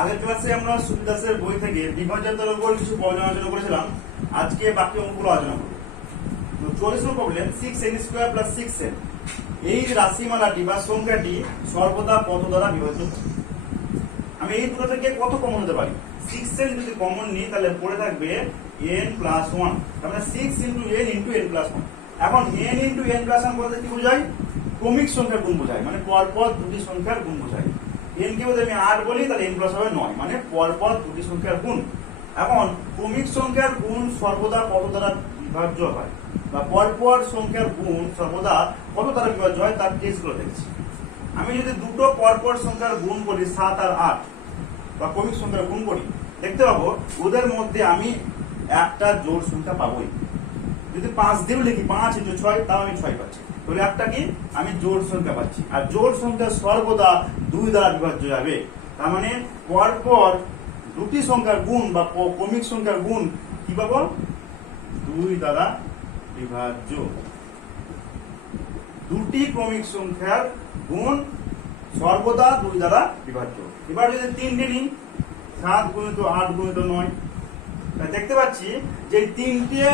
আগের ক্লাসে আমরা সুবিদাসের বই থেকে বিভাজ্যতার উপর কিছু প্রবলেম আলোচনা করেছিলাম। আজকে বাকি অঙ্কগুলো আলোচনা করব। তো 44 নম্বর প্রবলেম 6n² + 6n এই রাশিমালাটি বা সংখ্যাটি সর্বদা কত দ্বারা বিভাজ্য? আমি এই দুটো থেকে কত কমন হতে পারি? 6n যদি কমন নিই তাহলে পড়ে থাকবে n+1, তার মানে 6 × n × n+1। এখন n × n+1 বলতে কি বোঝায়? ক্রমিক সংখ্যার গুণ বোঝায়, মানে পরপর দুটি সংখ্যার গুণ বোঝায়। n কে যদি আমি 8 বলি তাহলে n+ হবে 9, মানে পরপর দুটি সংখ্যার গুণ। এখন ক্রমিক সংখ্যার গুণ সর্বদা কত দ্বারা বিভাজ্য হয়, বা পরপর সংখ্যার গুণ সর্বদা কত দ্বারা বিভাজ্য হয় তার টেস্টগুলো দেখছি। আমি যদি দুটো পরপর সংখ্যার গুণ করি 7 আর 8, বা ক্রমিক সংখ্যার গুণ করি, দেখতে পাবো ওদের মধ্যে আমি একটা জোড় সংখ্যা পাবোই। যদি 5 দিয়েও লিখি 5 × 6, তাও আমি 6 পাচ্ছি। তাহলে একটা কি আমি জোড় সংখ্যা পাচ্ছি, আর জোড় সংখ্যা সর্বদা 2 দ্বারা বিভাজ্য হবে। তার মানে পরপর দুটি সংখ্যার গুণ বা ক্রমিক সংখ্যার গুণ কি পাবো? 2 দ্বারা বিভাজ্য। দুটি ক্রমিক সংখ্যার গুণ সর্বদা 2 দ্বারা বিভাজ্য। এবার যদি 3টে নিই, 7 × 8 × 9, দেখতে পাচ্ছি যে তিনটে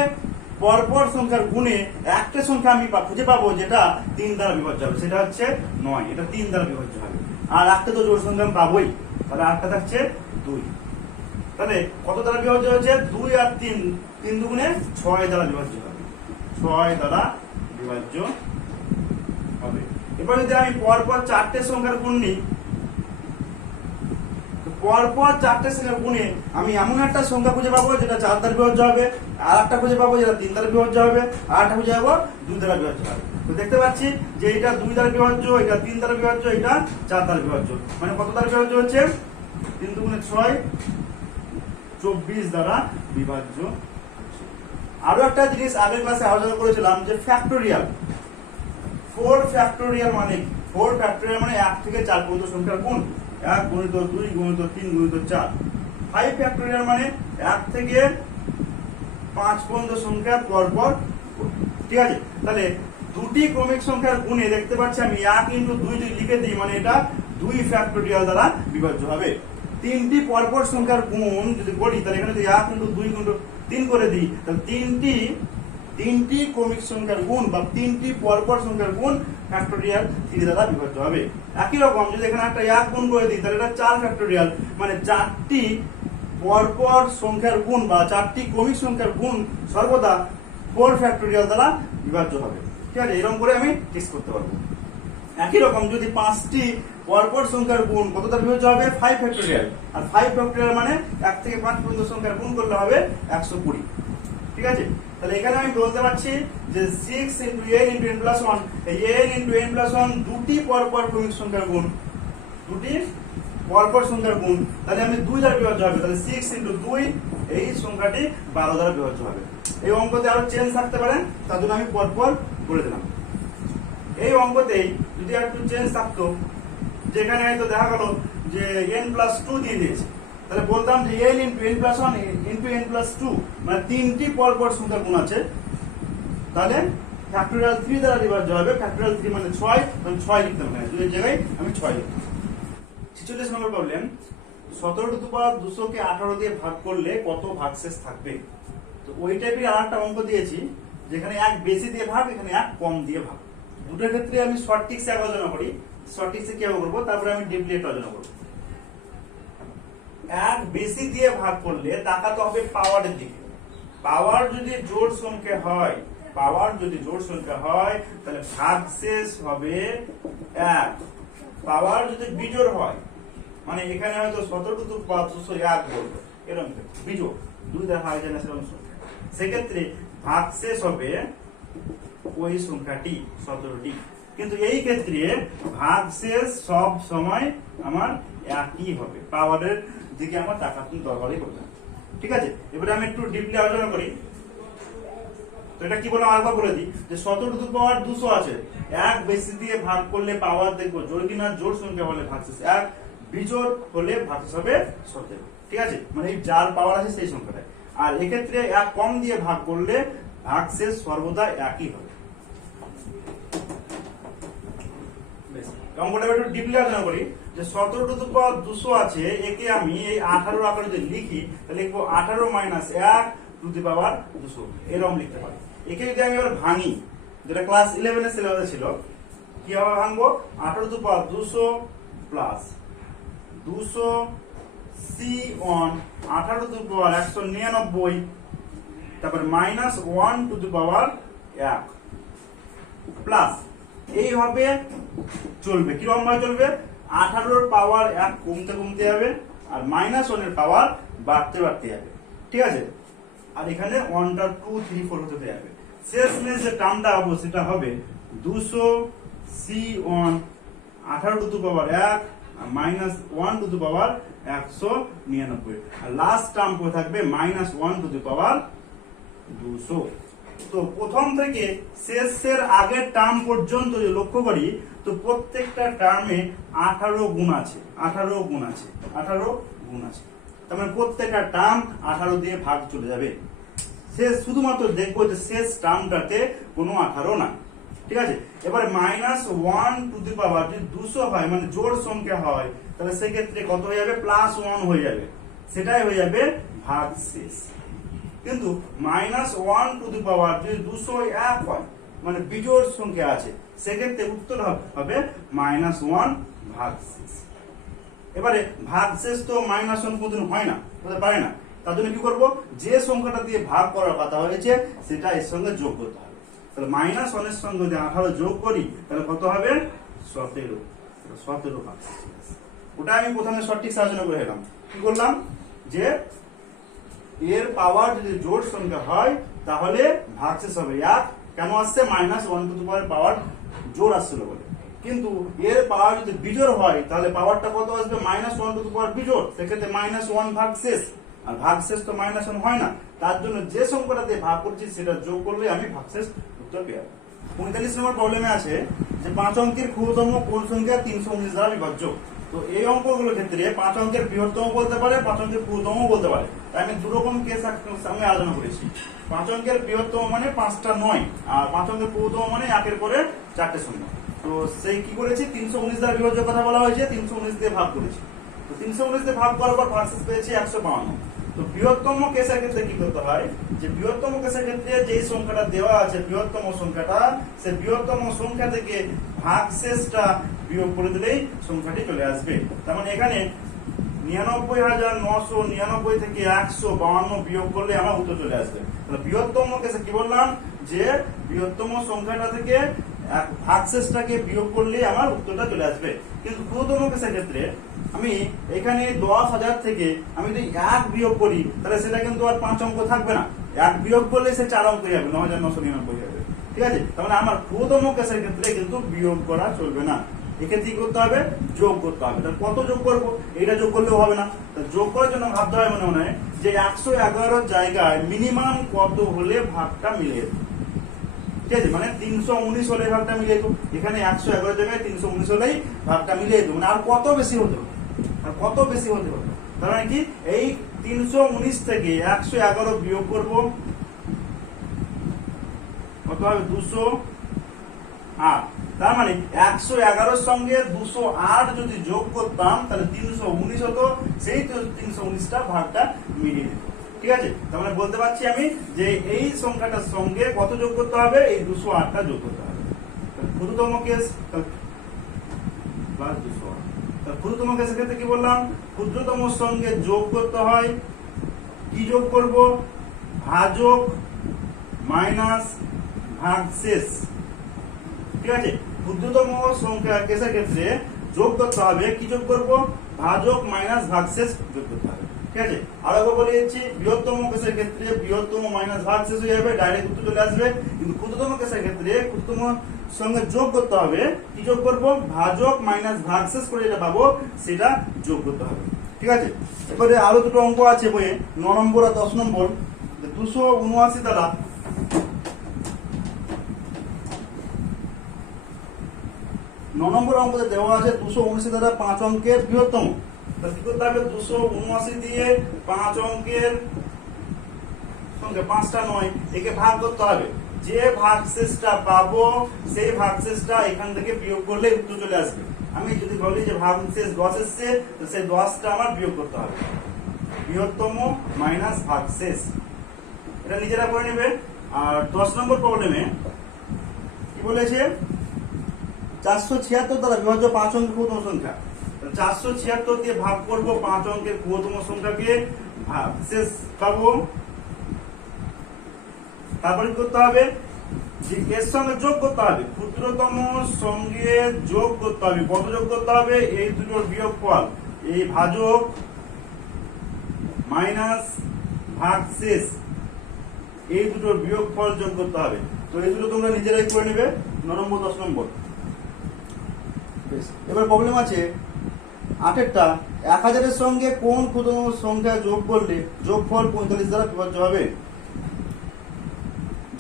পরপর সংখ্যার গুণে একটা সংখ্যা আমি খুঁজে পাবো যেটা 3 দ্বারা বিভাজ্য হবে, সেটা হচ্ছে 9। এটা 3 দ্বারা বিভাজ্য হবে। আর একটা তো জোড় সংখ্যা আমি পাবোই, তাহলে আটটা থাকছে 2। তাহলে কত দ্বারা বিভাজ্য হচ্ছে? 2 আর 3, 3 দুগুণে 6 দ্বারা বিভাজ্য হবে। 6 দ্বারা বিভাজ্য হবে। এবার যদি আমি পরপর 4টে সংখ্যার গুণ নিই, পরপর 4টে সংখ্যার গুণে আমি এমন একটা সংখ্যা খুঁজে পাবো যেটা 4 দ্বারা বিভাজ্য হবে, আর একটা খুঁজে পাবো যেটা 3 দ্বারা বিভাজ্য হবে, আর একটা খুঁজে পাবো 2 দ্বারা বিভাজ্য হবে। তো দেখতে পাচ্ছি যে এটা 2 দ্বারা বিভাজ্য, এটা 3 দ্বারা বিভাজ্য, এটা 4 দ্বারা বিভাজ্য। মানে কত দ্বারা বিভাজ্য হচ্ছে? 3 দুগুণে 6, 24 দ্বারা বিভাজ্য। আরো একটা জিনিস আগের ক্লাসে আলোচনা করেছিলাম যে ফ্যাক্টোরিয়াল। 4 ফ্যাক্টোরিয়াল মানে 4 ফ্যাক্টোরিয়াল মানে 1 থেকে 4 পর্যন্ত সংখ্যার গুণ। 1 × 2 × 3 × 4। 5 ফ্যাক্টোরিয়াল মানে 1 থেকে 5 পর্যন্ত সংখ্যা পরপর। ঠিক আছে, তাহলে দুটি ক্রমিক সংখ্যার গুণে দেখতে পাচ্ছি আমি 1 × 2 যদি লিখে দিই, মানে এটা 2 ফ্যাক্টোরিয়াল দ্বারা বিভাজ্য হবে। তিনটি পরপর সংখ্যার গুণ যদি করি, তাহলে এখানে যদি 1 × 2 × 3 করে দিই, তাহলে তিনটি ক্রমিক সংখ্যার গুণ বা তিনটি পরপর সংখ্যার গুণ ফ্যাক্টোরিয়াল 3 দ্বারা বিভাজ্য হবে। একই রকম যদি এখানে একটা 1 গুণ করে দিই, তাহলে এটা 4 ফ্যাক্টোরিয়াল, মানে 4টি পরপর সংখ্যার গুণ বা 4টি ক্রমিক সংখ্যার গুণ সর্বদা 4 ফ্যাক্টোরিয়াল দ্বারা বিভাজ্য হবে। ঠিক আছে, এরকম করে আমি টেস্ট করতে পারবো। একই রকম যদি 5টি পরপর সংখ্যার গুণ কত দ্বারা বিভাজ্য হবে? 5 ফ্যাক্টোরিয়াল। আর 5 ফ্যাক্টোরিয়াল মানে 1 থেকে 5 পর্যন্ত সংখ্যার গুণ করলে হবে 120। ঠিক আছে, তাহলে এখানে আমি বলতে পারছি যে 6 × n × n+1, এই n × n+1 দুটি পরপর ক্রমিক সংখ্যার গুণ, দুটি পরপর সংখ্যার গুণ। তাহলে আমি 2 দ্বারা বিভাজ্য হবে, তাহলে 6 × 2, এই সংখ্যাটি 12 দ্বারা বিভাজ্য হবে। এই অঙ্কতে আরো চেঞ্জ থাকতে পারে, তার জন্য আমি পরপর বলে দিলাম। এই অঙ্কতেই যদি একটু চেঞ্জ থাকতো, যেখানে হয়তো দেখা গেল যে n+2 দিয়ে দিয়েছে, তাহলে বলতাম যে n × n+1 × n+2, মানে তিনটি পরপর সংখ্যার গুণ আছে, তাহলে ফ্যাক্টোরিয়াল 3 দ্বারা বিভাজ্য হবে। ফ্যাক্টোরিয়াল 3 মানে 6, মানে 6 লিখতাম এখানে, দুই জায়গায় আমি 6 লিখতাম। 46 নম্বর প্রবলেম 17^200 কে 18 দিয়ে ভাগ করলে কত ভাগশেষ থাকবে? তো ওই টাইপের আরেকটা অঙ্ক দিয়েছি, যেখানে 1 বেশি দিয়ে ভাগ, এখানে 1 কম দিয়ে ভাগ। দুটোর ক্ষেত্রে আমি শর্ট ট্রিক্সে আলোচনা করি, শর্ট ট্রিক্সে কিভাবে করবো, তারপরে আমি ডিপলি আলোচনা করবো। 1 বেশি দিয়ে ভাগ করলে তাকাতে হবে পাওয়ারের দিকে। পাওয়ার যদি জোড় সংখ্যা হয়, তাহলে ভাগশেষ হবে 1। পাওয়ার যদি বিজোড় হয়, মানে এখানে হয়তো 17^201 বলবো, এরকম বিজোড় 2 দ্বারা ভাগ যায় না সেরকম সংখ্যা, সেক্ষেত্রে ভাগশেষ হবে ওই সংখ্যাটি 17টি। কিন্তু এই ক্ষেত্রে ভাগশেষ সব সময় আমার একই হবে, পাওয়ারের দিকে আমার তাকাতে দরকারই করবে। ঠিক আছে, এবারে আমি একটু ডিপলি আলোচনা করি। তো এটা কি বললাম আরেকবার বলে দিই, যে 17^200 আছে, 1 বেশি দিয়ে ভাগ করলে পাওয়ার দেখবো জোড় কিনা, জোড় সংখ্যা হলে ভাগশেষ 1, বিজোড় হলে ভাগশেষ হবে 17। ঠিক আছে, মানে এই যার পাওয়ার আছে সেই সংখ্যাটাই। আর এক্ষেত্রে 1 কম দিয়ে ভাগ করলে ভাগশেষ সর্বদা একই হবে। বেশ, অঙ্কটা একটু ডিপলি আলোচনা করি। যে 17 টু দি পাওয়ার 200 আছে, একে আমি এই 18 আকারে যদি লিখি তাহলে লিখবো 18 মাইনাস 1 টু দি পাওয়ার 200, এরকম লিখতে পারি। একে যদি আমি এবার ভাঙি, যেটা ক্লাস 11 এর সিলেবাসে ছিল, কিভাবে ভাঙবো? 18 to the power 200 plus 200 C on 18 to the power 199, তারপর minus 1 to the power 1 plus, এইভাবে চলবে। কিরকম ভাবে চলবে? 18 এর পাওয়ার 1 কমতে কমতে যাবে আর মাইনাস 1 এর পাওয়ার বাড়তে বাড়তে যাবে, ঠিক আছে? আর এখানে 1টা 2 3 4 হতে যাবে। শেষমেশ যে টার্মটা পাবো সেটা হবে 200 C on 18 to the power 1 আর মাইনাস 1 টু দি পাওয়ার 199, আর লাস্ট টার্ম পড়ে থাকবে মাইনাস 1 টু দি পাওয়ার 200। তো প্রথম থেকে শেষের আগের টার্ম পর্যন্ত যদি লক্ষ্য করি, তো প্রত্যেকটা টার্মে 18 গুণ আছে, 18 গুণ আছে, 18 গুণ আছে। তার মানে প্রত্যেকটা টার্ম 18 দিয়ে ভাগ চলে যাবে। শেষ শুধুমাত্র দেখবো যে শেষ টার্মটাতে কোনো 18 না, ঠিক আছে? এবারে মাইনাস 1 টু দি পাওয়ার যদি 200 হয়, মানে জোড় সংখ্যা হয়, তাহলে সেক্ষেত্রে কত হয়ে যাবে? প্লাস 1 হয়ে যাবে, সেটাই হয়ে যাবে ভাগ শেষ। কিন্তু মাইনাস 1 টু দি পাওয়ার যদি 201 হয়, মানে বিজোড় সংখ্যা আছে, সেক্ষেত্রে উত্তর হবে মাইনাস 1 ভাগ শেষ। এবারে ভাগ শেষ তো মাইনাস 1 কোনদিন হয় না, হতে পারে না। তার জন্য কি করব? যে সংখ্যাটা দিয়ে ভাগ করার কথা হয়েছে সেটা এর সঙ্গে যোগ করতে হবে। তাহলে মাইনাস 1 এর সঙ্গে যদি 18 যোগ করি তাহলে কত হবে? 17। 17 ভাগ শেষ। ওটা আমি প্রথমে সঠিক আলোচনা করে এলাম। কি করলাম? যে এর পাওয়ার যদি জোড় সংখ্যা হয় তাহলে ভাগশেষ হবে 1। কেন আসছে? মাইনাস 1 টু দি পাওয়ার জোড় আসছিল বলে। কিন্তু এর পাওয়ার যদি বিজোড় হয় তাহলে পাওয়ারটা কত আসবে? মাইনাস 1 টু দি পাওয়ার বিজোড়, সেক্ষেত্রে মাইনাস 1 ভাগশেষ। আর ভাগশেষ তো মাইনাস 1 হয় না, তার জন্য যে সংখ্যাটা দিয়ে ভাগ করছি সেটা যোগ করলে আমি ভাগশেষ উত্তর পেয়ে যাবো। 45 নম্বর প্রবলেমে আছে যে 5 অঙ্কের ক্ষুদ্রতম কোন সংখ্যা 319 দ্বারা বিভাজ্য। তো এই অঙ্কগুলোর ক্ষেত্রে 5 অঙ্কের বৃহত্তম বলতে পারে, 5 অঙ্কের ক্ষুদ্রতম বলতে পারে। তাই আমি দুরকম কেস সামনে আলোচনা করেছি। 5 অঙ্কের বৃহত্তম মানে 5টা 9, আর 5 অঙ্কের ক্ষুদ্রতম মানে 1-এর পরে 4টে শূন্য। তো সেই কি করেছি? 319 দ্বারা বিভাজ্য কথা বলা হয়েছে, 319 দিয়ে ভাগ করেছি। তো 319 দিয়ে ভাগ করার পর ভাগশেষ পেয়েছি 152। তো বৃহত্তম কেসের ক্ষেত্রে কি করতে হয়? যে বৃহত্তম কেসের ক্ষেত্রে যে সংখ্যাটা দেওয়া আছে বৃহত্তম সংখ্যাটা, সে বৃহত্তম সংখ্যা থেকে ভাগশেষটা বিয়োগ করে দিলেই সংখ্যাটি চলে আসবে। তার মানে এখানে 99,999 থেকে 152 বিয়োগ করলে আমার উত্তর চলে আসবে। তাহলে বৃহত্তম কেসে কি বললাম? যে বৃহত্তম সংখ্যাটা থেকে ভাগশেষটাকে বিয়োগ করলে আমার উত্তরটা চলে আসবে। কিন্তু ক্ষুদ্রতম কেসের ক্ষেত্রে আমি এখানে 10,000 থেকে আমি যদি 1 বিয়োগ করি তাহলে সেটা কিন্তু আর 5 অঙ্ক থাকবে না। 1 বিয়োগ করলে সে 4 অঙ্ক হয়ে যাবে, 9,999 হয়ে যাবে, ঠিক আছে? তার মানে আমার ক্ষুদ্রতম কেসের ক্ষেত্রে কিন্তু বিয়োগ করা চলবে না, এক্ষেত্রে কি করতে হবে? যোগ করতে হবে। তাহলে কত যোগ করবো? এটা যোগ করলেও হবে না। যোগ করার জন্য ভাবতে হয় মনে মনে যে 111 জায়গায় মিনিমাম কত হলে ভাগটা মিলে যেত, ঠিক আছে? মানে 319 হলে ভাগটা মিলে যেত। এখানে 111 জায়গায় 319 হলেই ভাগটা মিলে যেত। মানে আর কত বেশি হতে হবে? আর কত বেশি হতে হবে? তার মানে কি? এই 319 থেকে 111 বিয়োগ করব, কত হবে? 208। তার মানে 111 সঙ্গে 208 যদি যোগ করতাম তাহলে 319 হতো, সেই 319টা ভাগটা মিলিয়ে দিত, ঠিক আছে? তার মানে বলতে পারছি আমি যে এই সংখ্যাটার সঙ্গে কত যোগ করতে হবে? এই 208টা যোগ করতে হবে। ক্ষুদ্রতম কেস প্লাস 208। ক্ষুদ্রতম কেসের ক্ষেত্রে কি বললাম? ক্ষুদ্রতম সঙ্গে যোগ করতে হয়। কি যোগ করব? ভাজক মাইনাস ভাগশেষ, ঠিক আছে? ক্ষুদ্রতম সংখ্যা কেসের ক্ষেত্রে যোগ করতে হবে। কি যোগ করব? ভাজক মাইনাস ভাগশেষ যোগ করতে হবে, ঠিক আছে? আর একবার বলে দিচ্ছি, বৃহত্তম কেসের ক্ষেত্রে বৃহত্তম মাইনাস ভাগশেষ হয়ে যাবে, ডাইরেক্ট উত্তর চলে আসবে। কিন্তু ক্ষুদ্রতম কেসের ক্ষেত্রে ক্ষুদ্রতম সঙ্গে যোগ করতে হবে। কি যোগ করব? ভাজক মাইনাস ভাগশেষ করে যেটা পাবো সেটা যোগ করতে হবে, ঠিক আছে? এবারে আরো দুটো অঙ্ক আছে বইয়ে, 9 নম্বর আর 10 নম্বর। 279 দ্বারা 9 নম্বর অঙ্কতে দেওয়া আছে 279 দ্বারা 5 অঙ্কের বৃহত্তম। কি করতে হবে? 279 দিয়ে 5 অঙ্কের সংখ্যা 5টা 9 একে ভাগ করতে হবে। যে ভাগশেষটা পাবো সেই ভাগশেষটা এখান থেকে বিয়োগ করলে উত্তর চলে আসবে। আমি যদি বলি যে ভাগশেষ 10 এসছে, তো সেই 10টা আমার বিয়োগ করতে হবে, বৃহত্তম মাইনাস ভাগশেষ, এটা নিজেরা করে নেবে। আর 10 নম্বর প্রবলেমে কি বলেছে, 476 দ্বারা বিভাজ্য 5 অঙ্কের ক্ষুদ্রতম সংখ্যা। 476 দিয়ে ভাগ করব 5 অঙ্কের ক্ষুদ্রতম সংখ্যাকে, ভাগশেষ পাবো। তারপরে কি করতে হবে, যে এর সঙ্গে যোগ করতে হবে, ক্ষুদ্রতম সঙ্গে যোগ করতে হবে। কত যোগ করতে হবে, এই দুটোর বিয়োগফল, এই ভাজক মাইনাস ভাগশেষ, এই দুটোর বিয়োগফল যোগ করতে হবে। তো এই দুটো তোমরা নিজেরাই করে নেবে, 9 নম্বর 10 নম্বর। এবার প্রবলেম আছে 8-টা, 1000 এর সঙ্গে কোন ক্ষুদ্রতম সংখ্যা যোগ করলে যোগফল 45 দ্বারা বিভাজ্য হবে।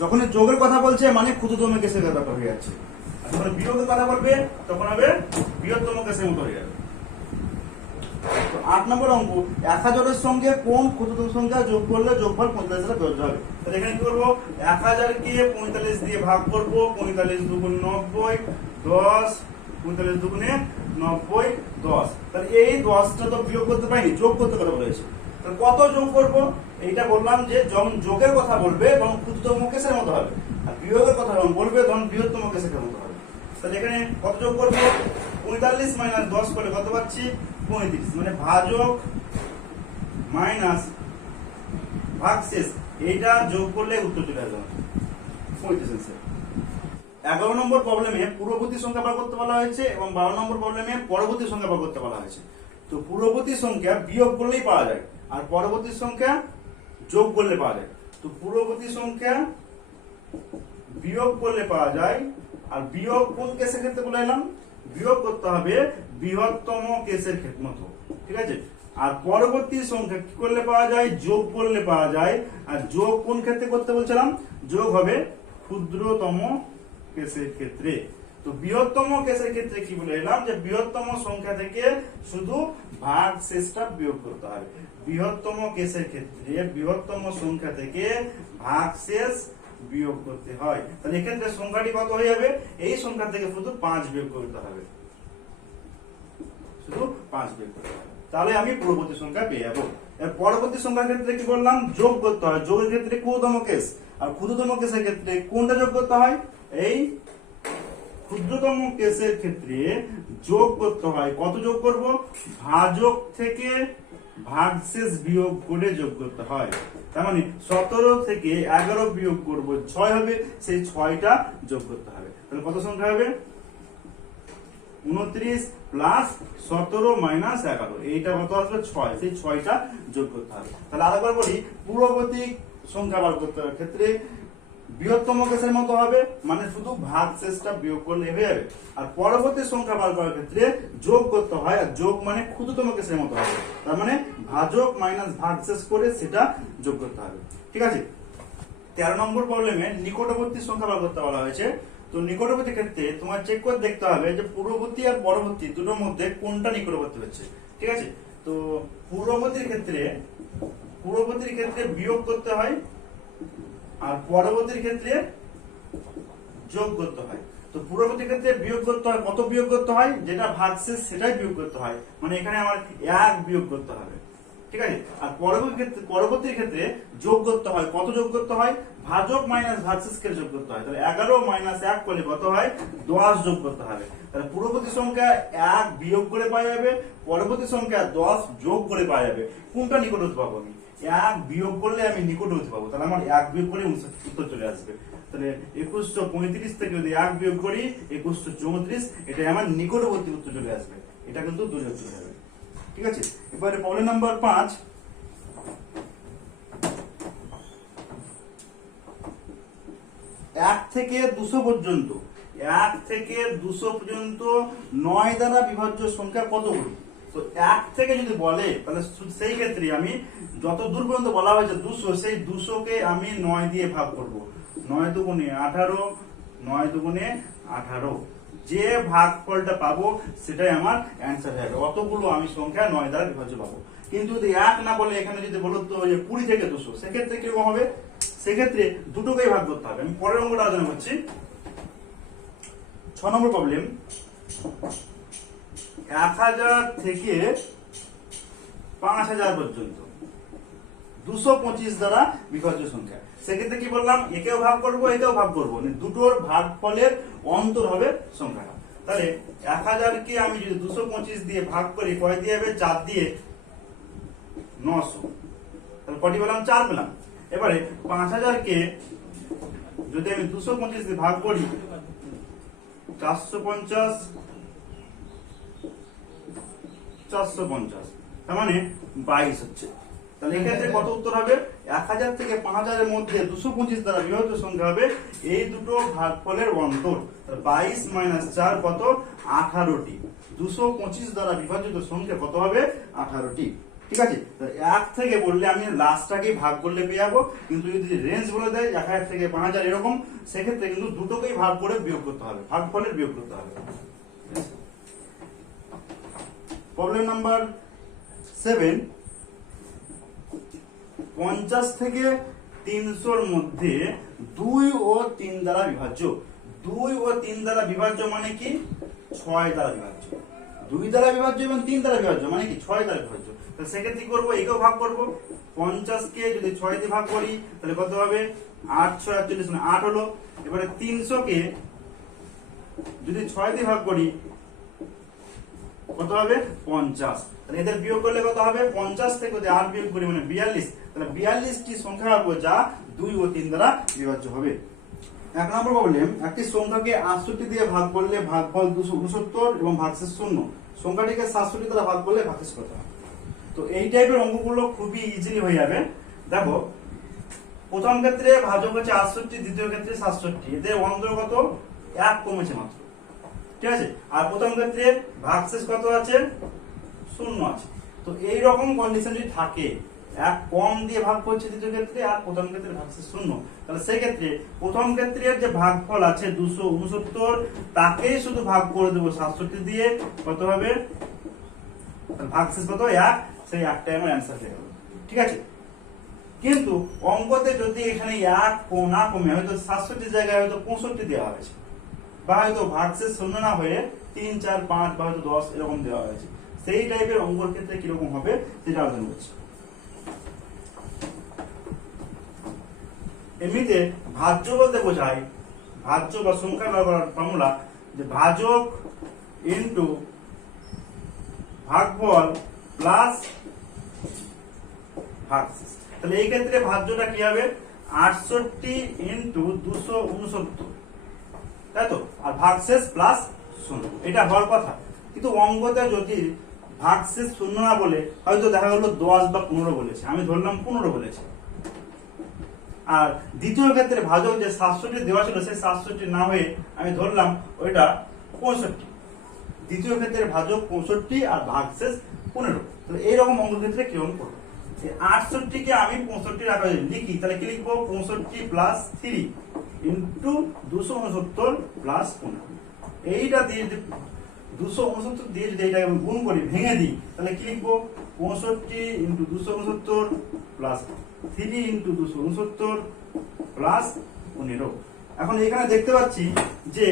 যখন যোগের কথা বলছে মানে ক্ষুদ্রতম কেসের কথা হয়ে যাচ্ছে, আর যখন বিয়োগের কথা বলবে তখন হবে বৃহত্তম কেসের মতো হয়ে যাবে। তো 8 নম্বর অঙ্ক, 1000 এর সঙ্গে কোন ক্ষুদ্রতম সংখ্যা যোগ করলে যোগফল 45 দ্বারা বিভাজ্য হবে। তাহলে এখানে কি করবো, 1000 কে 45 দিয়ে ভাগ করব, 45 দুগুণ 90, 10, 45 দুগুণে 90, 10। তাহলে এই 10টা তো বিয়োগ করতে পারিনি, যোগ করতে কথা বলেছে। তাহলে কত যোগ করব, এইটা বললাম যে যখন যোগের কথা বলবে তখন ক্ষুদ্রতম কেসের মতো হবে, আর বিয়োগের কথা যখন বলবে তখন বৃহত্তম কেসের মতো হবে। তাহলে এখানে কত যোগ করব, 45 মাইনাস 10 করলে কত পাচ্ছি, 35, মানে ভাজক মাইনাস ভাগশেষ, এইটা যোগ করলে উত্তর চলে আসবে 35। 11 নম্বর প্রবলেমে পূর্ববর্তী সংখ্যা বার করতে বলা হয়েছে এবং 12 নম্বর প্রবলেমে পরবর্তী সংখ্যা বার করতে বলা হয়েছে। তো পূর্ববর্তী সংখ্যা বিয়োগ করলেই পাওয়া যায়, আর পরবর্তী সংখ্যা যোগ করলে পাওয়া যায়। তো পূর্ববর্তী সংখ্যা বিয়োগ করলে পাওয়া যায়, আর বিয়োগ কোন কেসের ক্ষেত্রে বলে এলাম, বিয়োগ করতে হবে বৃহত্তম কেসের ক্ষেত্রে মতো, ঠিক আছে। আর পরবর্তী সংখ্যা কি করলে পাওয়া যায়, যোগ করলে পাওয়া যায়। আর যোগ কোন ক্ষেত্রে করতে বলছিলাম, যোগ হবে ক্ষুদ্রতম কেসের ক্ষেত্রে। তো বৃহত্তম কেসের ক্ষেত্রে কি বলে এলাম, যে বৃহত্তম সংখ্যা থেকে শুধু ভাগশেষটা বিয়োগ করতে হবে। বৃহত্তম কেসের ক্ষেত্রে বৃহত্তম সংখ্যা থেকে ভাগশেষ বিয়োগ করতে হয়। তাহলে এক্ষেত্রে সংখ্যাটি কত হয়ে যাবে, এই সংখ্যা থেকে শুধু 5 বিয়োগ করতে হবে, শুধু 5 বিয়োগ করতে হবে, তাহলে আমি পূর্ববর্তী সংখ্যা পেয়ে যাবো। এর পরবর্তী সংখ্যার ক্ষেত্রে কি বললাম, যোগ করতে হয়। যোগের ক্ষেত্রে ক্ষুদ্রতম কেস, আর ক্ষুদ্রতম কেসের ক্ষেত্রে কোনটা যোগ করতে হয়, এই ক্ষুদ্রতম কেসের ক্ষেত্রে যোগ করতে হয়। কত যোগ করব, ভাজক থেকে ভাগশেষ বিয়োগ করে যোগ করতে হয়। তার মানে 17 থেকে 11 বিয়োগ করব, 6 হবে, সেই 6টা যোগ করতে হবে। তাহলে কত সংখ্যা হবে, 29 প্লাস 17 মাইনাস 11, এইটা কত আসবে 6, সেই 6টা যোগ করতে হবে। তাহলে আরেকবার বলি, পূর্ববর্তী সংখ্যা বার করতে হবে ক্ষেত্রে বৃহত্তম কেসের মতো হবে, মানে শুধু ভাগশেষটা বিয়োগ করলে হয়ে যাবে। আর পরবর্তী সংখ্যা বার করার ক্ষেত্রে যোগ করতে হয়, আর যোগ মানে ক্ষুদ্রতম কেসের মতো হবে, তার মানে ভাজক মাইনাস ভাগশেষ করে সেটা যোগ করতে হবে, ঠিক আছে। 13 নম্বর প্রবলেমে নিকটবর্তী সংখ্যা বার করতে বলা হয়েছে। তো নিকটবর্তী ক্ষেত্রে তোমার চেক করে দেখতে হবে যে পূর্ববর্তী আর পরবর্তী দুটোর মধ্যে কোনটা নিকটবর্তী হচ্ছে, ঠিক আছে। তো পূর্ববর্তীর ক্ষেত্রে বিয়োগ করতে হয়, আর পরবর্তীর ক্ষেত্রে যোগ করতে হয়। তো পূর্ববর্তী ক্ষেত্রে বিয়োগ করতে হয়, কত বিয়োগ করতে হয়, যেটা ভাগশেষ সেটাই বিয়োগ করতে হয়, মানে এখানে আমার 1 বিয়োগ করতে হবে, ঠিক আছে। আর পরবর্তীর ক্ষেত্রে যোগ করতে হয়, কত যোগ করতে হয়, ভাজক মাইনাস ভাগশেষকে যোগ করতে হয়। তাহলে 11 মাইনাস 1 করলে কত হয়, 10 যোগ করতে হবে। তাহলে পূর্ববর্তী সংখ্যা 1 বিয়োগ করে পাওয়া যাবে, পরবর্তী সংখ্যা 10 যোগ করে পাওয়া যাবে। কোনটা নিকটবর্তী পাবো, আমি 1 বিয়োগ করলে আমি নিকটবর্তী পাবো, তাহলে আমার 1 বিয়োগ করে উত্তর চলে আসবে। তাহলে 2135 থেকে যদি 1 বিয়োগ করি 2134, এটা আমার নিকটবর্তী উত্তর চলে আসবে, এটা কিন্তু দুর্যোগ চলে যাবে, ঠিক আছে। এবারে প্রবলেম নাম্বার 5, 1 থেকে 200 পর্যন্ত 9 দ্বারা বিভাজ্য সংখ্যা কতগুলো। তো 1 থেকে যদি বলে তাহলে সেই ক্ষেত্রে আমি যত দূর পর্যন্ত বলা হয়েছে 200, সেই 200 কে আমি 9 দিয়ে ভাগ করব, 9 দুগুণে 18, 9 দুগুণে 18, যে ভাগফলটা পাবো সেটাই আমার অ্যান্সার হবে। অতগুলো আমি সংখ্যা 9 দ্বারা বিভাজ্য পাবো। কিন্তু যদি 1 না বলে এখানে যদি বলো তো 20 থেকে 200, সেক্ষেত্রে কিরকম হবে, সেক্ষেত্রে দুটোকেই ভাগ করতে হবে। আমি পরের অঙ্কটা আলোচনা করছি। 6 নম্বর প্রবলেম, 1000 থেকে 5000 পর্যন্ত 225 দ্বারা বিভাজ্য সংখ্যা। সেক্ষেত্রে কি বললাম, একেও ভাগ করবো একেও ভাগ করবো, দুটোর ভাগফলের অন্তর হবে সংখ্যাটা। তাহলে 1000 কে আমি যদি 225 দিয়ে ভাগ করি, কয় দিয়ে হবে? 4 দিয়ে, 900। তাহলে কটি পেলাম? 4 পেলাম। এবারে 5000 কে যদি আমি 225 দিয়ে ভাগ করি, 450, 450, তার মানে 22 হচ্ছে। তাহলে এক্ষেত্রে কত উত্তর হবে? 1000 থেকে 5000 এর মধ্যে 225 দ্বারা বিভাজ্য সংখ্যা হবে এই দুটো ভাগফলের অন্তর। 22 মাইনাস 4 কত? 18টি। 225 দ্বারা বিভাজিত সংখ্যা কত হবে? 18টি। ঠিক আছে, 1 থেকে বললে আমি লাস্টটাকে ভাগ করলে পেয়ে যাবো, কিন্তু যদি রেঞ্জ বলে দেয় 1000 থেকে 5000 এরকম, সেক্ষেত্রে কিন্তু দুটোকেই ভাগ করে বিয়োগ করতে হবে, ভাগফলের বিয়োগ করতে হবে। প্রবলেম নাম্বার 7, 50 থেকে 300 মধ্যে 2 ও 3 দ্বারা বিভাজ্য। 2 ও 3 দ্বারা বিভাজ্য মানে কি? 6 দ্বারা বিভাজ্য। 2 দ্বারা বিভাজ্য এবং 3 দ্বারা বিভাজ্য মানে কি? 6 দ্বারা বিভাজ্য। তো সেক্ষেত্রে কি করবো? একেও ভাগ করবো। 50 কে যদি 6 দিয়ে ভাগ করি তাহলে কত হবে? 8 6 48, 8 হলো। এবারে 300 কে যদি 6 দিয়ে ভাগ করি কত হবে? 50। তাহলে এদের বিয়োগ করলে কত হবে? 50 থেকে যদি 8 বিয়োগ করি মানে 42। তাহলে 42টি সংখ্যা হবে যা 2 ও 3 দ্বারা বিভাজ্য হবে। 1 নম্বর প্রবলেম, একটি সংখ্যাকে 68 দিয়ে ভাগ করলে ভাগফল 269 এবং ভাগশেষ 0। সংখ্যাটিকে 67 দ্বারা ভাগ করলে ভাগশেষ কত হবে? তো এই টাইপের অঙ্কগুলো খুবই ইজিলি হয়ে যাবে। দেখো, প্রথম ক্ষেত্রে ভাজক হচ্ছে 68, দ্বিতীয় ক্ষেত্রে 67, এদের অন্তর কত? 1 কমেছে মাত্র। ঠিক আছে, আর প্রথম ক্ষেত্রে ভাগশেষ কত আছে? 0 আছে। তো এই রকম কন্ডিশন যদি থাকে, 1 কম দিয়ে ভাগ করছে দ্বিতীয় ক্ষেত্রে, আর প্রথম ক্ষেত্রে ভাগশেষ 0, তাহলে সেই ক্ষেত্রে প্রথম ক্ষেত্রের যে ভাগফল আছে 269, তাকেই শুধু ভাগ করে দেবো 67 দিয়ে, কত হবে? ভাগশেষ কত? 1, সেই 1টাই আমার অ্যান্সার হয়ে গেল। ঠিক আছে, কিন্তু অঙ্কতে যদি এখানে 1 না কমে হয়তো 67 জায়গায় হয়তো 65 দেওয়া হয়েছে, বা হয়তো ভাগশেষ 0 না হয়ে 3 4 5 বা হয়তো 10 এরকম দেওয়া হয়েছে, সেই টাইপের অঙ্কর ক্ষেত্রে কিরকম হবে সেটা আলোচনা করছি। এমনিতে ভাজ্য বলতে বোঝায়, ভাজ্য বা সংখ্যা ব্যবহার ফর্মুলা যে ভাজক ইনটু ভাগফল প্লাস ভাগশেষ। তাহলে এই ক্ষেত্রে ভাজ্যটা কি হবে? 68 ইনটু 269, তাই তো, আর ভাগশেষ প্লাস 0, এটা হওয়ার কথা। কিন্তু অঙ্কতে যদি ভাগশেষ 0 না বলে হয়তো দেখা গেল 10 বা 15 বলেছে, আমি ধরলাম 15 বলেছে। আর দ্বিতীয় ক্ষেত্রে ভাজক যে 67 দেওয়া ছিল সেই 67 না হয়ে আমি ধরলাম ওইটা 65। দ্বিতীয় ক্ষেত্রে ভাজক 65 আর ভাগশেষ 15। তাহলে এইরকম অঙ্কের ক্ষেত্রে কিরকম করবো? 68 কে আমি 65 রাখা লিখি, তাহলে কি লিখবো? 65 প্লাস 3 ইন্টু 269 প্লাস 15। এইটা দিয়ে 269 দিয়ে যদি এইটাকে আমি গুণ করি, ভেঙে দিই, তাহলে কি লিখবো? 65 ইন্টু 269 প্লাস 3 ইন্টু 269 প্লাস 15। এখন এখানে দেখতে পাচ্ছি যে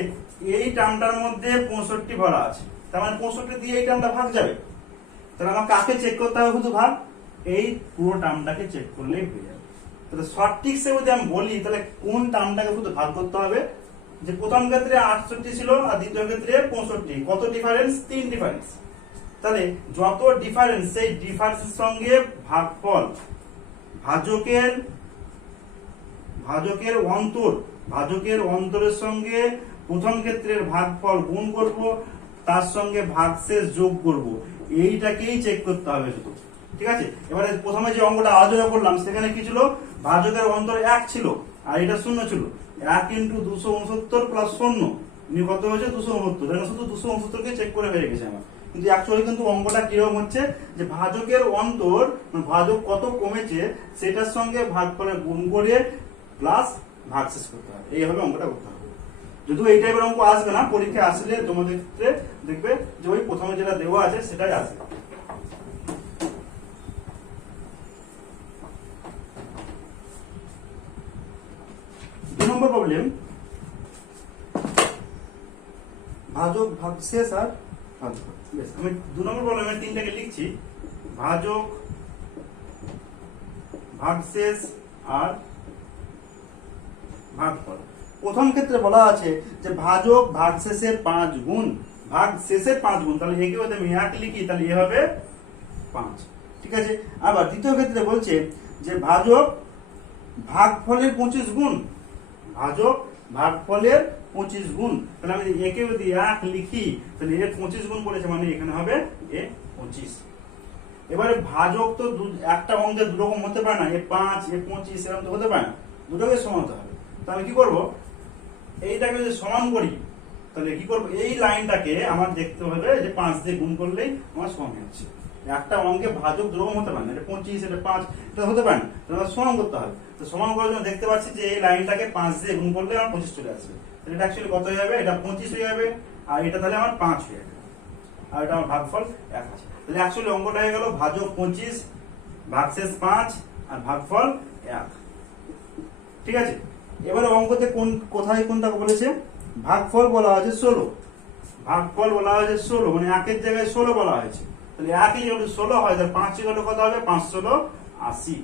এই টার্মটার মধ্যে 65 ভরা আছে, তার মানে 65 দিয়ে এই টার্মটা ভাগ যাবে। তাহলে আমার কাকে চেক করতে হবে? শুধু ভাগ, এই পুরো টার্মটাকে চেক করলেই হয়ে যাবে। তাহলে সঠিক সে যদি আমি বলি, তাহলে কোন টার্মটাকে শুধু ভাগ করতে হবে? যে প্রথম ক্ষেত্রে 68 ছিল আর দ্বিতীয় ক্ষেত্রে 65, কত ডিফারেন্স? 3 ডিফারেন্স। তাহলে যত ডিফারেন্স, সেই ডিফারেন্সের সঙ্গে ভাগফল, ভাজকের অন্তর, ভাজকের অন্তরের সঙ্গে প্রথম ক্ষেত্রের ভাগফল গুণ করব, তার সঙ্গে ভাগশেষ যোগ করব, এইটাকেই চেক করতে হবে শুধু। ঠিক আছে, এবারে প্রথমে যে অঙ্কটা আলোচনা করলাম সেখানে কি ছিল? ভাজকের অন্তর 1 ছিল আর এটা 0 ছিল। 1 ইন্টু 269 প্লাস 0 কত হয়েছে? 269। শুধু 269 কে চেক করে হয়ে গেছে আমার। কিন্তু অ্যাকচুয়ালি কিন্তু অঙ্কটা কিরকম হচ্ছে যে ভাজকের অন্তর, ভাজক কত কমেছে সেটার সঙ্গে ভাগফলের গুণ করে প্লাস ভাগশেষ করতে হবে, এইভাবে অঙ্কটা করতে হবে। যদিও এই টাইপের অঙ্ক আসবে না, পরীক্ষা আসলে তোমাদের ক্ষেত্রে দেখবে যে ওই প্রথমে যেটা দেওয়া আছে সেটাই আসবে। নম্বর প্রবলেম, ভাজক, ভাগশেষ আর ভাগফল। বেশ, আমি 2 নম্বর প্রবলেমের 3টাকে লিখছি, ভাজক, ভাগশেষ আর ভাগফল। প্রথম ক্ষেত্রে বলা আছে যে ভাজক ভাগশেষের 5 গুণ, ভাগশেষের 5 গুণ, তাহলে একে যদি আমি 1 লিখি তাহলে এ হবে 5, ঠিক আছে। আবার দ্বিতীয় ক্ষেত্রে বলছে যে ভাজক ভাগফলের 25 গুণ, ভাজক ভাগফলের 25 গুণ, তাহলে আমি একে যদি 1 লিখি তাহলে এর 25 গুণ করেছে, মানে এখানে হবে এ 25। এবারে ভাজক তো একটা অঙ্কে দু রকম হতে পারে না, এ 5 এ 25 এরকম তো হতে পারে না, দুটোকে সমান হতে হবে। তাহলে কি করব, এইটাকে যদি সমান করি তাহলে কি করব, এই লাইনটাকে আমার দেখতে হবে যে 5 দিয়ে গুণ করলেই আমার সমান হচ্ছে। একটা অঙ্কে ভাজক দু রকম হতে পারে না, এটা 25 এটা 5 এটা হতে পারে না, তাহলে সমান করতে হবে। তো সমান করার জন্য দেখতে পাচ্ছি যে এই লাইনটাকে 5 দিয়ে গুণ করলে আমার 25 চলে আসবে। তাহলে এটা অ্যাকচুয়ালি কত হয়ে যাবে, এটা 25 হয়ে যাবে, আর এটা তাহলে আমার 5 হয়ে যাবে, আর এটা আমার ভাগফল 1 আছে। তাহলে অ্যাকচুয়ালি অঙ্কটা হয়ে গেল ভাজক 25, ভাগশেষ 5 আর ভাগফল 1, ঠিক আছে। এবারে অঙ্কতে কোথায় কোনটা বলেছে, ভাগফল বলা হয়েছে 16, ভাগফল বলা হয়েছে 16, মানে 1 এর জায়গায় 16 বলা হয়েছে। তাহলে 1 যদি 16 হয় তাহলে 5 ইকুয়াল কত হবে, 5 16 80,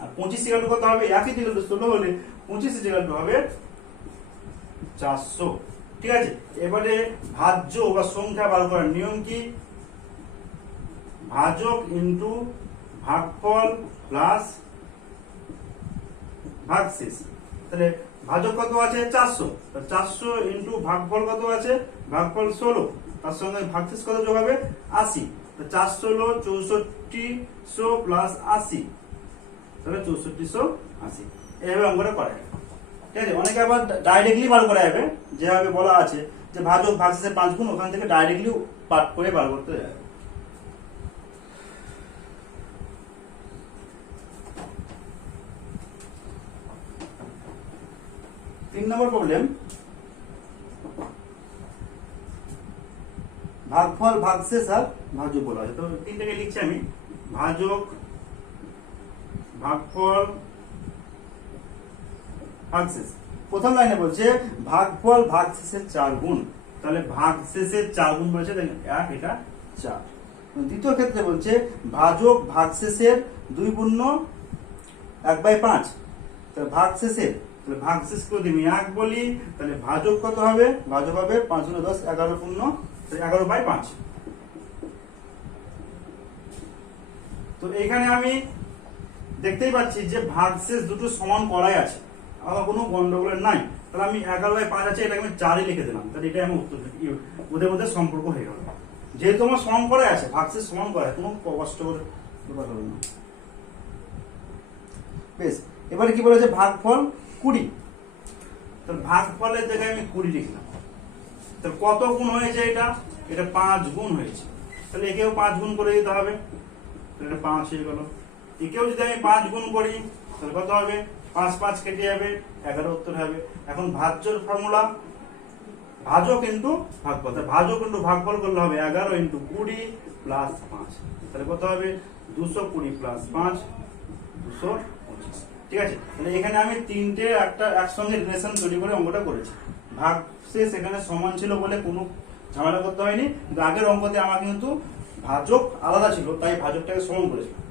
আর 25 ইকুয়াল কত হবে, 1 ইকুয়াল 16 হলে 25 ইকুয়াল হবে 400, ঠিক আছে। এবারে ভাজ্য বা সংখ্যা বার করার নিয়ম কি, ভাজক ইনটু ভাগফল প্লাস ভাগশেষ। তাহলে ভাজক কত আছে 400, 400 ইনটু ভাগফল কত আছে, ভাগফল 16, তার সঙ্গে ভাগশেষ কত যোগ হবে 80, 416 6400 প্লাস 80, তাহলে 6480। এইভাবে অঙ্কটা করা যাবে, ঠিক আছে। অনেকে আবার ডাইরেক্টলি বার করা যাবে, যেভাবে বলা আছে যে ভাজক ভাগশেষের 5 গুণ, ওখান থেকে ডাইরেক্টলি পাঠ করে বার করতে যাবে। তিন নম্বর প্রবলেম, ভাগফল ভাগশেষ আর ভাজক বলা আছে। তো 3টাকে লিখছি আমি, ভাজক ভাগফল ভাগশেষ। প্রথম লাইনে বলছে ভাগফল ভাগশেষের 4 গুণ, তাহলে ভাগশেষের 4 গুণ বলছে 1, এটা 4। দ্বিতীয় ক্ষেত্রে বলছে ভাজক ভাগশেষের 2 পূর্ণ 1/5, তাহলে ভাগশেষের, তাহলে ভাগশেষ করে যদি 1 বলি তাহলে ভাজক কত হবে, ভাজক হবে 5 গুণ 10 11 পূর্ণ 11/5। তো এখানে আমি দেখতেই পাচ্ছি যে ভাগশেষ দুটো সমান করাই আছে, আমার কোনো গন্ডগোল নাই। তাহলে আমি 11/5 আছে, এটাকে আমি 4 লিখে দিলাম, তাহলে এটাই আমার উত্তর, ওদের মধ্যে সম্পর্ক হয়ে গেল। যেহেতু আমার সমান করাই আছে, ভাগশেষ সমান করা, কোনো কষ্ট করে ব্যাপার হবে না। বেশ, এবারে কি বলেছে, ভাগফল 20, তাহলে ভাগফলের জায়গায় আমি 20 লিখলাম। তাহলে কত গুণ হয়েছে, এটা 5 গুণ হয়েছে, তাহলে একেও 5 গুণ করে দিতে হবে, তাহলে এটা 5 হয়ে গেল। একেও যদি আমি 5 গুণ করি তাহলে কত হবে, 5 5 কেটে যাবে, 11 উত্তর হবে। এখন ভাজ্যর ফর্মুলা, ভাজক ইন্টু ভাগফল, ভাজক ইন্টু ভাগফল করলে হবে 11 ইন্টু 20 প্লাস 5, তাহলে কত হবে 220 প্লাস 5 225, ঠিক আছে। তাহলে এখানে আমি তিনটে একটা একসঙ্গে রিলেশন তৈরি করে অঙ্কটা করেছি। ভাগশেষ এখানে সমান ছিল বলে কোনো ঝামেলা করতে হয়নি, কিন্তু আগের অঙ্কতে আমার কিন্তু ভাজক আলাদা ছিল, তাই ভাজকটাকে সমান করেছিলাম।